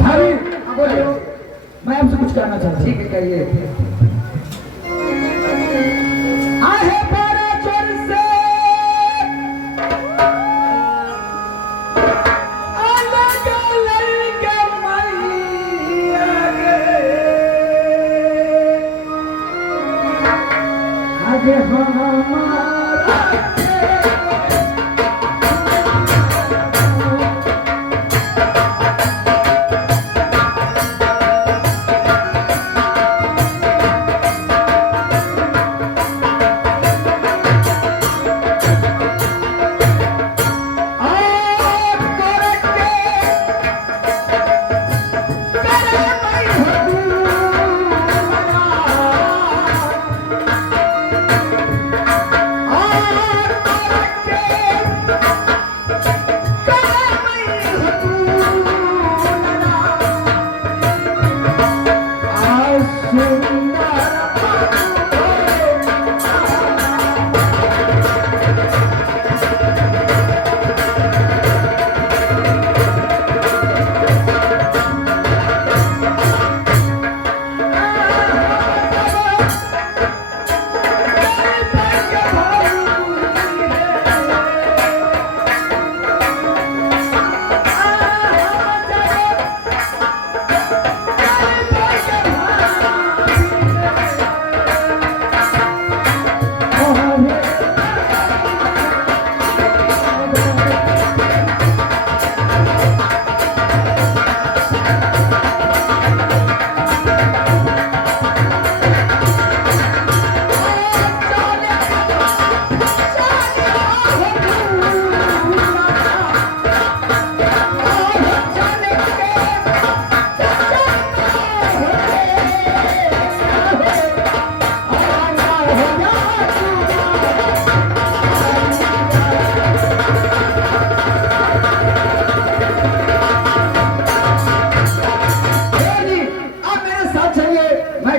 भाभी बोलिए, मैं आपसे कुछ कहना चाहता हूँ। ठीक है, कहिए। आहे बड़े जोर से अलग लड़के मैया गे, आगे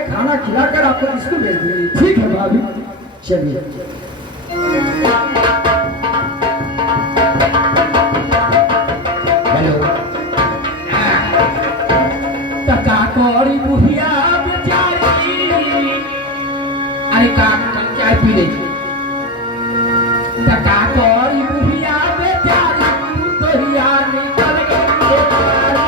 हमारा खिलाकर आपको इसको भेज देंगे। ठीक है भाभी, चलिए। हेलो, तका कोरी बुढ़िया बेचारी, अरे का चाय पी रही थी। तका कोरी बुढ़िया बेचारी, तोरिया निकल गई बेचारी।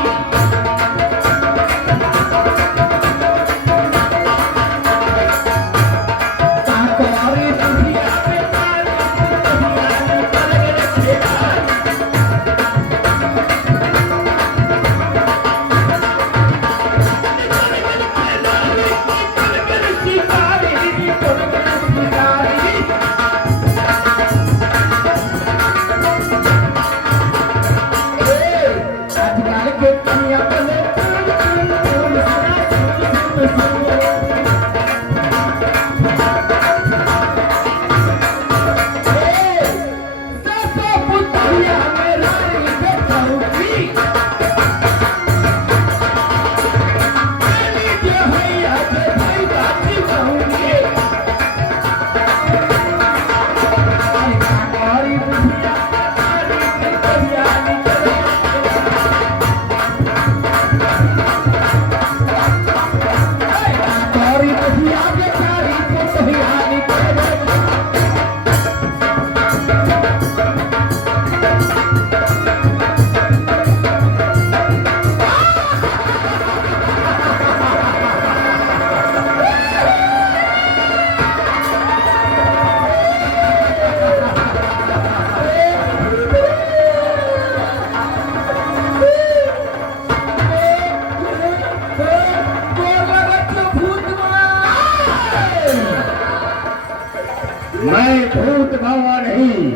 मैं भूत बाबा नहीं,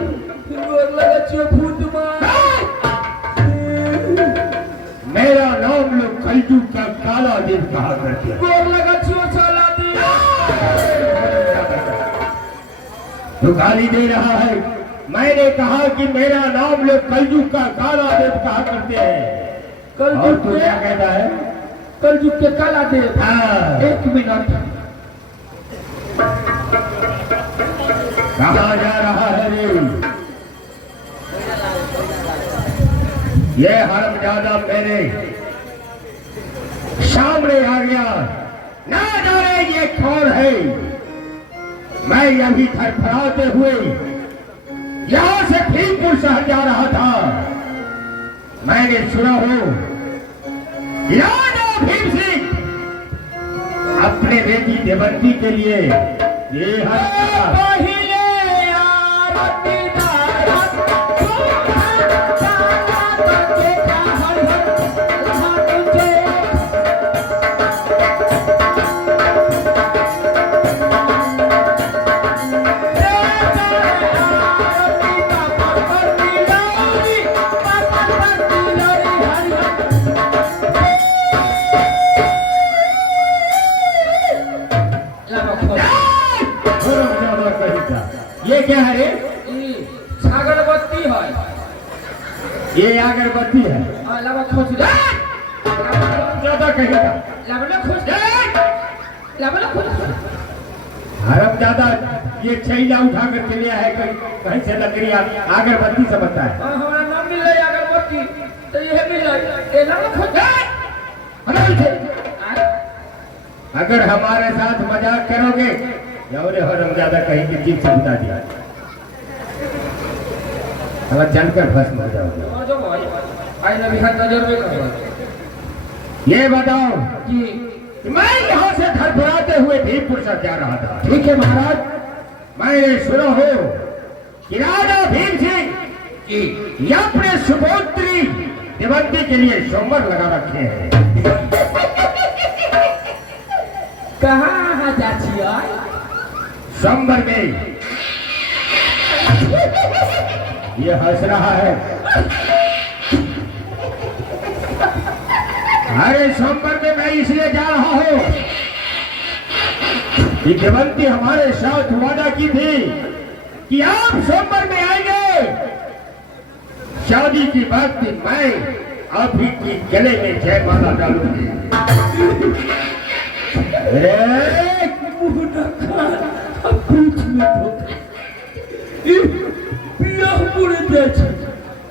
भूत मेरा नाम लोग कलजू का काला दिन कहा करते हैं। तो गाली दे रहा है। मैंने कहा कि मेरा नाम लोग कलजू का काला देव कहा करते हैं। और तू क्या कहता है? कलजुग के काला देव। हाँ। एक मिनट, कहाँ जा रहा है रे? ये हरमजादा मेरे सामने आ गया, ना जाने ये कौन है। मैं यही थरथराते हुए यहां से भीमपुर शहर जा रहा था। मैंने सुना हो यादव भीम सिंह अपने बेटी देवंती के लिए ये ये क्या है रे? अगरबत्ती है। ये अगरबत्ती है। लगा खोज ले। ज्यादा कहेगा। लबला खोज ले। लबला खोज। हरमजादा ये छैला उठा कर के लिया है, कहीं से लकड़ी अगरबत्ती समझता है। हमारा नाम मिल रहा है अगरबत्ती, तो ये मिल रहा है। ये लबला खोज ले। अगर हमारे साथ मजाक करोगे और हरमजादा कहीं की जीप से उठा दिया, अगर चलकर भस्म हो जाओगे। ये बताओ कि मैं यहाँ से धड़फड़ाते हुए भीमपुर से जा रहा था। ठीक है महाराज, मैंने सुना हो कि राजा भीम सिंह कि अपने सुपुत्री देवंती के लिए सोमवार लगा रखे हैं। कहाँ जाती है? सोमवार में। ये हंस रहा है। अरे सोमवार में मैं इसलिए जा रहा हूं कि देवंती हमारे साथ वादा की थी कि आप सोमवार में आएंगे। शादी की बात थी, मैं आप ही की गले में जयमाला डालूंगी।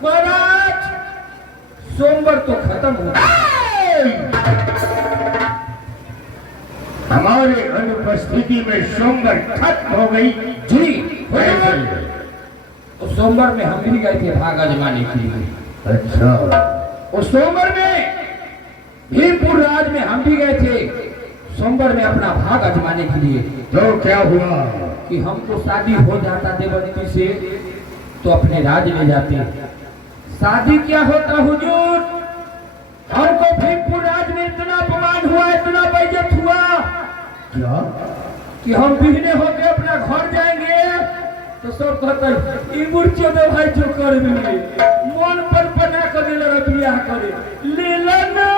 महाराज सोमवार तो खत्म हो गया। हमारे अनुपस्थिति में सोमवार खत्म हो गई। जी तो सोमवार में हम भी गए थे भाग आजमाने के लिए। अच्छा, उस सोमवार में भीमपुर राज में हम भी गए थे सोमवार में अपना भाग आजमाने के लिए। तो क्या हुआ कि हमको शादी हो जाता देवंती से तो अपने राज ले जाते। शादी क्या होता हुजूर, हमको भीमपुर राज में इतना अपमान हुआ, इतना बेइज्जत हुआ क्या कि हम बिहने होकर अपना घर जाएंगे तो सब कहते इमुर्चो दे भाई जो कर देंगे, मन पर बना कर ले लगा बियाह करे ले लेना।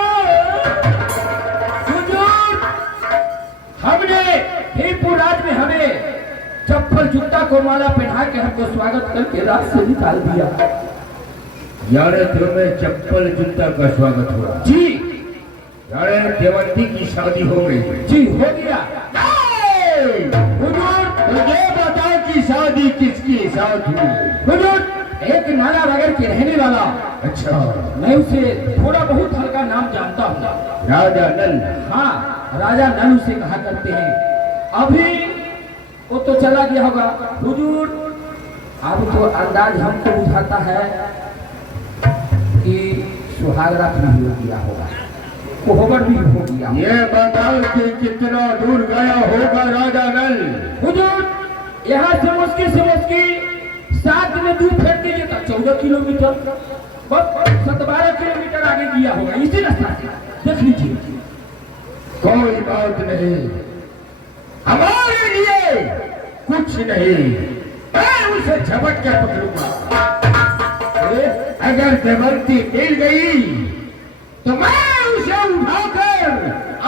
हुजूर हमने भीमपुर राज में हमें चप्पल जूता को माला पहना के हमको स्वागत करके राज से निकाल दिया। यारे तुम्हें चप्पल जूता का स्वागत हुआ? जी यारे देवंती की शादी हो गई? जी हो गया। हुजूर मुझे बताओ कि शादी किसके साथ हुई? हुजूर एक नाला नगर के रहने वाला। अच्छा, मैं उसे थोड़ा बहुत हल्का नाम जानता हूँ। राजा नल? हाँ, राजा नल उसे कहा करते हैं। अभी वो तो चला गया होगा हुजूर। अब तो अंदाज हमको बुझाता है कि सुहागरा भी हो गया होगा, कोहबर भी हो गया। ये बताओ कि कितना दूर गया होगा राजा नल? हुजूर यहाँ से मुश्किल 7 में 2 फेंक दीजिए तो 14 किलोमीटर, बस 12 किलोमीटर आगे गया होगा इसी रास्ता से। देख लीजिए। कोई बात नहीं, हमारे लिए कुछ नहीं, मैं उसे झपट के पकड़ूंगा। अगर देवंती मिल गई तो मैं उसे उठाकर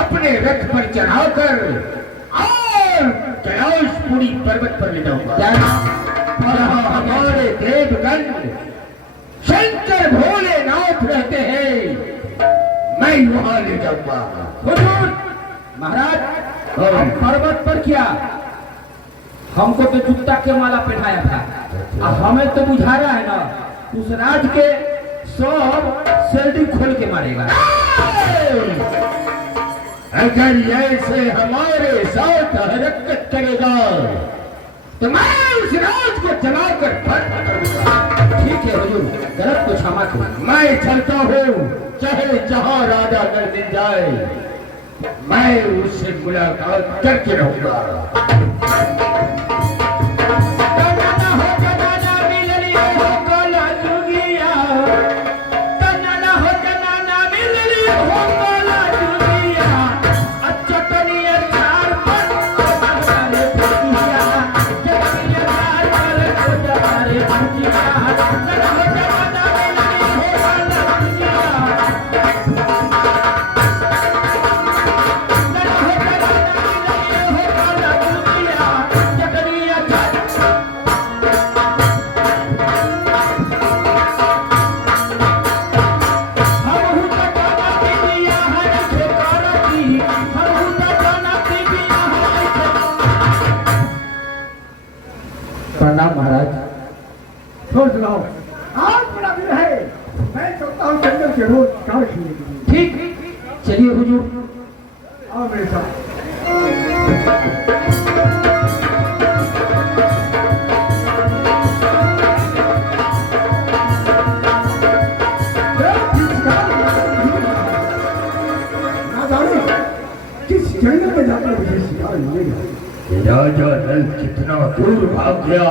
अपने रथ पर चढ़ाकर और कैलाशपुरी पर्वत पर ले जाऊंगा। हमारे देवगण शंकर भोलेनाथ रहते हैं, मैं वहां ले जाऊंगा। हुजूर महाराज हम पर्वत पर क्या, हमको तो जूता के माला पहनाया था, अब हमें तो बुझा रहा है ना उस राज के सब सेल्डी खोल के मारेगा। अगर ऐसे हमारे साथ हरकत करेगा तो मैं उस राज को जलाकर भस्म करूंगा। ठीक है हुजूर, गलत को क्षमा करें। मैं चलता हूँ, चाहे जहां राजा कर मिल जाए, मैं उससे मुलाकात करके रहूंगा। प्रणाम महाराज। छोड़ सुनाओ, आज बड़ा दिन है, मैं चलता हूँ जंगल के रोज कार खेलने के लिए। ठीक, चलिए हुजूर। आओ मेरे साथ। किस जंगल में जाकर मुझे शिकार मिलेगा? राजा नल कितना दूर भाग गया,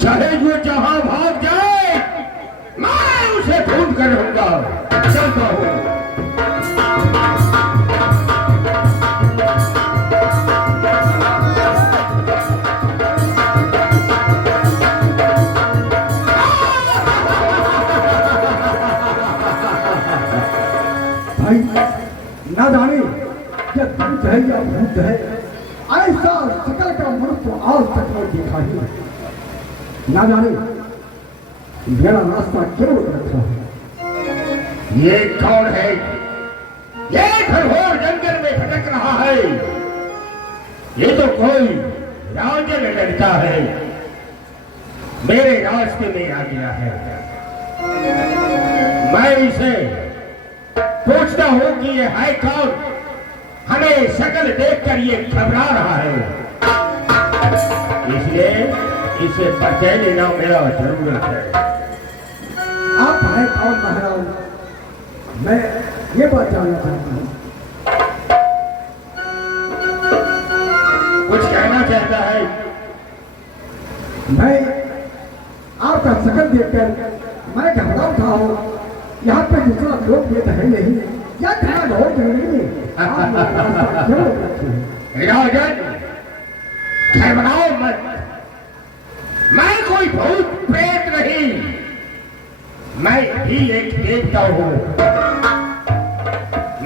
चाहे वो जहां भाग जाए, मैं उसे ढूंढ कर रहूंगा। चलता हूँ। भाई ना जाने यह भूत है या भूत है, ऐसा शकल का मनुष्य आज तक मैं देखा ही नहीं। ना जाने मेरा रास्ता क्यों रखा है। ये कौन है? ये घनघोर जंगल में भटक रहा है। ये तो कोई राजन लड़का है, मेरे रास्ते में आ गया है। मैं इसे पूछता हूँ कि ये है कौन? हमें शक्ल देखकर ये घबरा रहा है, इसलिए इसे परिचय लेना मेरा जरूरत है। आप हैं कौन महाराज? मैं ये बात जानना चाहता हूँ। कुछ कहना चाहता है? मैं आपका शकल देखकर मैं घबरा उठा हूँ। यहाँ पे दूसरा लोग भी है नहीं, या खड़ा बहुत नहीं है। आप मेरा रास्ता क्यों रखे हैं? राजन, घबराओ मत। मैं कोई भूत प्रेत नहीं, मैं भी एक देवता हूँ।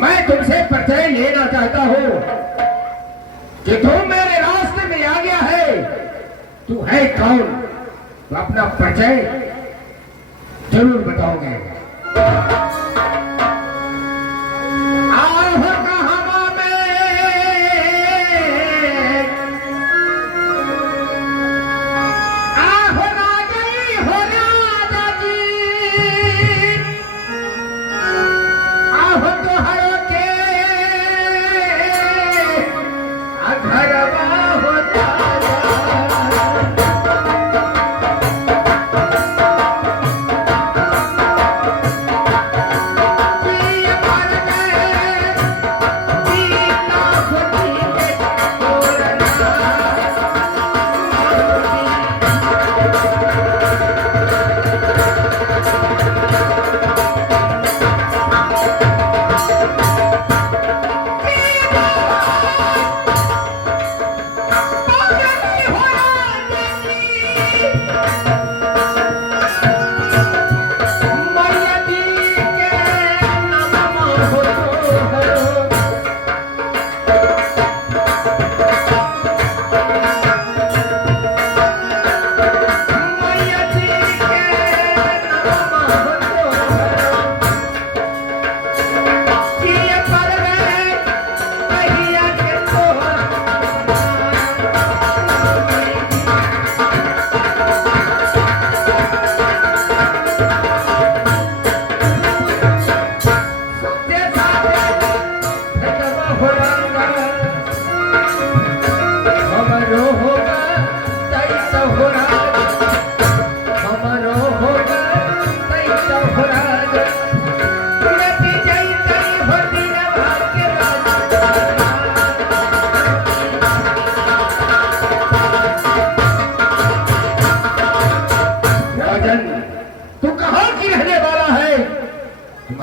मैं तुमसे परिचय लेना चाहता हूँ कि तुम मेरे रास्ते में आ गया है। तू है कौन? तो अपना परिचय जरूर बताओगे। आहो कहाँ में, आहो राजा जी, हो राजा जी, आहो तुहरो के अघरवा होता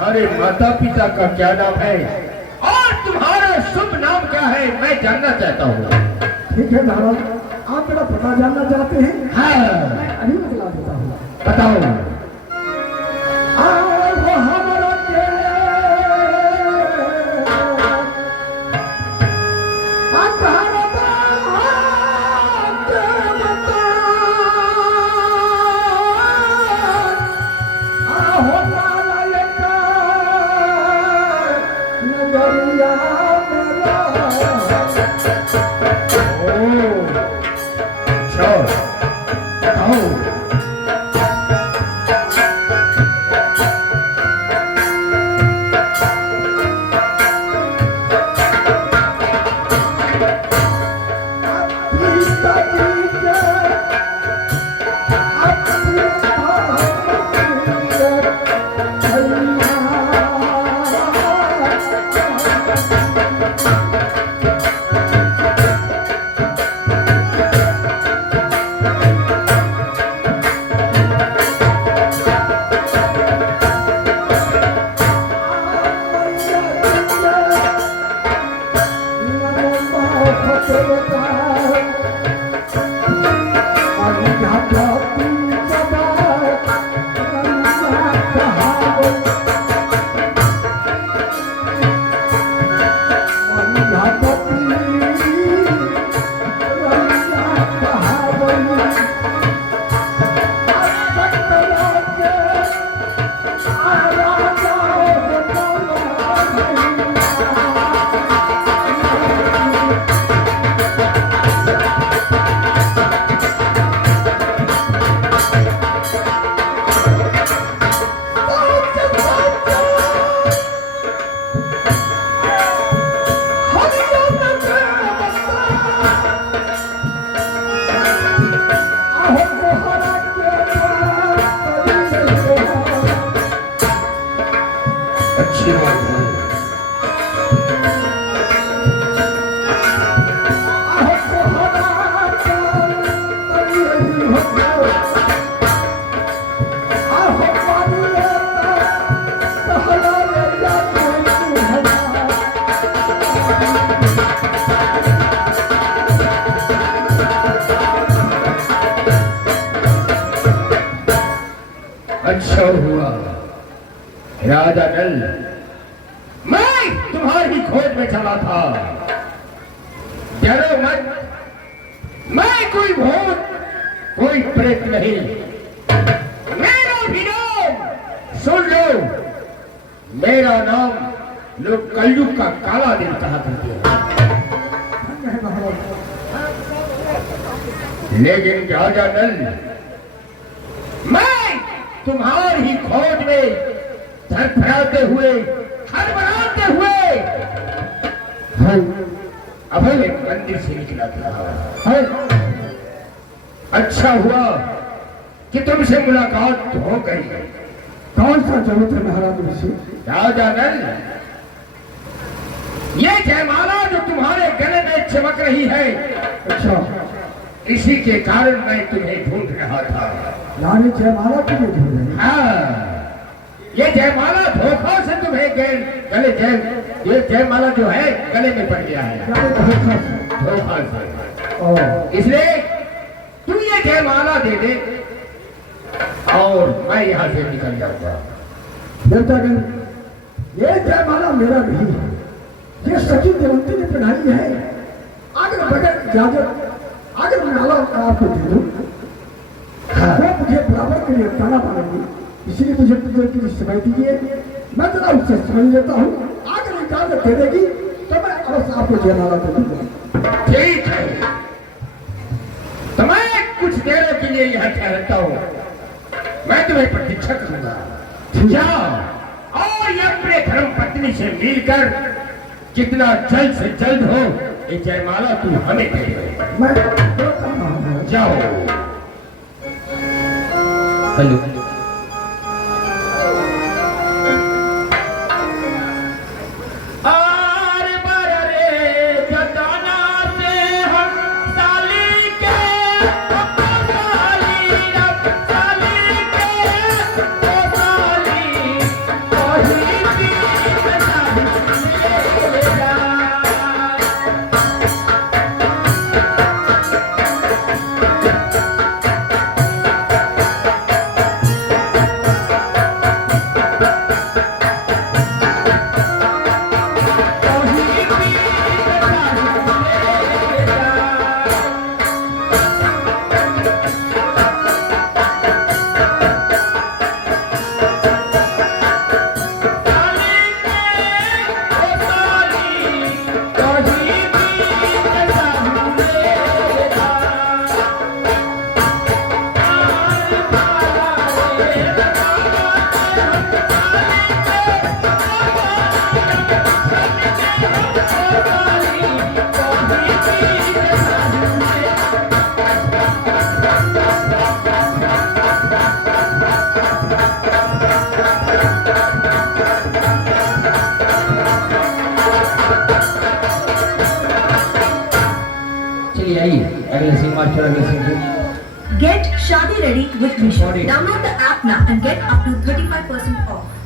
तुम्हारे माता पिता का क्या नाम है और तुम्हारा शुभ नाम क्या है, मैं जानना चाहता हूँ। ठीक है महाराज, आप मेरा पता जानना चाहते हैं? हाँ, मैं अभी बतला देता हूँ। बताओ। आओ वो हमारा के अठारह बात बता, आओ नालायक नजरिया मेरा। अच्छा, बताओ। अच्छी बात है। अच्छा हुआ राजा नल, मैं तुम्हारी खोज में चला था। डरो मत, मैं कोई भूत कोई प्रेत नहीं। मेरा भी नाम सुन लो, मेरा नाम लोग कलयुग का काला दिन कहा करते हैं। लेकिन राजा नल, मैं तुम्हारी खोज में धड़फड़ाते हुए हड़बड़ाते हुए अभय मंदिर से निकला था। अच्छा हुआ कि तुमसे मुलाकात हो गई। कौन सा जरूरत है महाराज ऋषि? राजा नल, ये जयमाला जो तुम्हारे गले में चमक रही है, अच्छा, इसी के कारण मैं तुम्हें ढूंढ रहा था। यानी जयमाला के लिए ढूंढ रहे हैं? हाँ, ये जयमाला धोखा से तुम्हें गले ये जयमाला जो है गले में पड़ गया है, धोखा से। इसलिए तू ये जयमाला दे दे और मैं यहाँ से निकल जाऊंगा। देवतागण, ये जयमाला मेरा नहीं है, ये सची देवंती ने पहनाई है। अगर बगैर इजाजत अगर मैं माला आपको दे दूं, वो मुझे बराबर के लिए ताना मारेंगे, इसलिए मुझे कुछ समय दीजिए, मैं जरा उससे समझ लेता हूँ। अगर इजाजत दे देगी तो मैं अवश्य आपको जयमाला दे दूंगा। ठीक है, तो मैं कुछ देर के लिए यहाँ ठहरता हूँ, मैं तुम्हें प्रतीक्षा करूंगा। जाओ और ये अपने धर्म पत्नी से मिलकर जितना जल्द से जल्द हो ये जयमाला तू हमें दे दे। मैं जाओ। हेलो, साली चलिए आइए अगले सीन मास्टर अगले scene Get Shadi ready with Mission. Sorry. Download the app now and get up to 35% off.